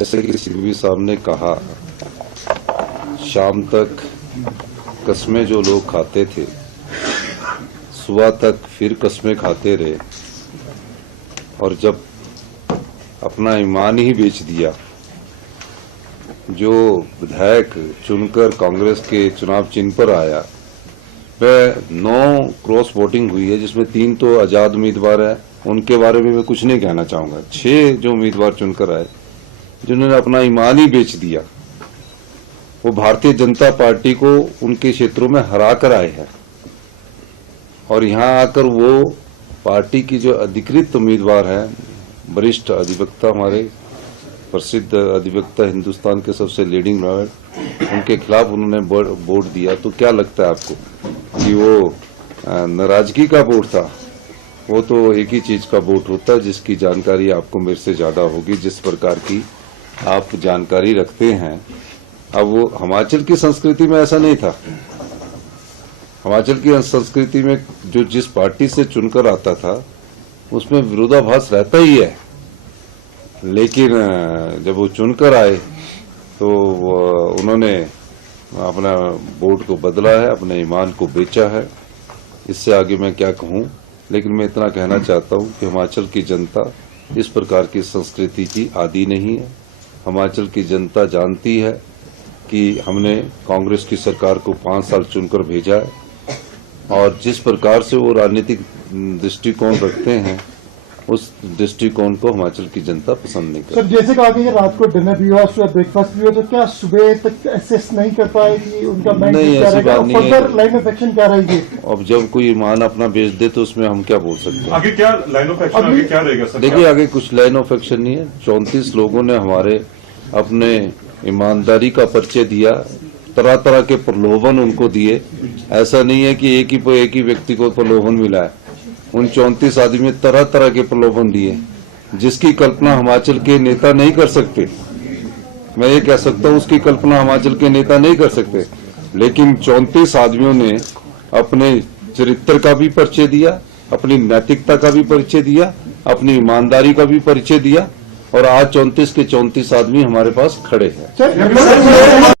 जैसे कि सिंघवी साहब ने कहा, शाम तक कस्में जो लोग खाते थे, सुबह तक फिर कस्में खाते रहे, और जब अपना ईमान ही बेच दिया, जो विधायक चुनकर कांग्रेस के चुनाव चिन्ह पर आया, वह 9 क्रॉस वोटिंग हुई है, जिसमें 3 तो आजाद उम्मीदवार है, उनके बारे में मैं कुछ नहीं कहना चाहूंगा। 6 जो उम्मीदवार चुनकर आए, जिन्होंने अपना ईमान ही बेच दिया, वो भारतीय जनता पार्टी को उनके क्षेत्रों में हरा कर आए हैं, और यहाँ आकर वो पार्टी की जो अधिकृत उम्मीदवार हैं, वरिष्ठ अधिवक्ता, हमारे प्रसिद्ध अधिवक्ता, हिंदुस्तान के सबसे लीडिंग लॉयर, उनके खिलाफ उन्होंने वोट दिया। तो क्या लगता है आपको कि वो नाराजगी का वोट था? वो तो एक ही चीज का वोट होता है, जिसकी जानकारी आपको मेरे से ज्यादा होगी, जिस प्रकार की आप जानकारी रखते हैं। अब वो हिमाचल की संस्कृति में ऐसा नहीं था। हिमाचल की संस्कृति में जो जिस पार्टी से चुनकर आता था, उसमें विरोधाभास रहता ही है, लेकिन जब वो चुनकर आए तो उन्होंने अपना वोट को बदला है, अपने ईमान को बेचा है। इससे आगे मैं क्या कहूं, लेकिन मैं इतना कहना चाहता हूं कि हिमाचल की जनता इस प्रकार की संस्कृति की आदी नहीं है। हिमाचल की जनता जानती है कि हमने कांग्रेस की सरकार को 5 साल चुनकर भेजा है, और जिस प्रकार से वो राजनीतिक दृष्टिकोण रखते हैं, उस दृष्टिकोण को हिमाचल की जनता पसंद नहीं करती। सर, जैसे कहा कि रात को डिनर भी हुआ, सुबह ब्रेकफास्ट भी हुआ, तो क्या सुबह तक एसेस नहीं कर पाए कि उनका नहीं, ऐसी बात नहीं है। लाइन ऑफ एक्शन क्या रहेगी? अब जब कोई ईमान अपना बेच दे तो उसमें हम क्या बोल सकते हैं? आगे क्या लाइन ऑफ एक्शन, आगे क्या रहेगा सर? देखिए, आगे कुछ लाइन ऑफ एक्शन नहीं है। 34 लोगों ने हमारे अपने ईमानदारी का परिचय दिया, तरह तरह के प्रलोभन उनको दिए। ऐसा नहीं है कि एक ही व्यक्ति को प्रलोभन मिला है। उन 34 आदमी तरह तरह के प्रलोभन दिए, जिसकी कल्पना हिमाचल के नेता नहीं कर सकते। मैं ये कह सकता हूँ, उसकी कल्पना हिमाचल के नेता नहीं कर सकते, लेकिन 34 आदमियों ने अपने चरित्र का भी परिचय दिया, अपनी नैतिकता का भी परिचय दिया, अपनी ईमानदारी का भी परिचय दिया, और आज 34 के 34 आदमी हमारे पास खड़े हैं।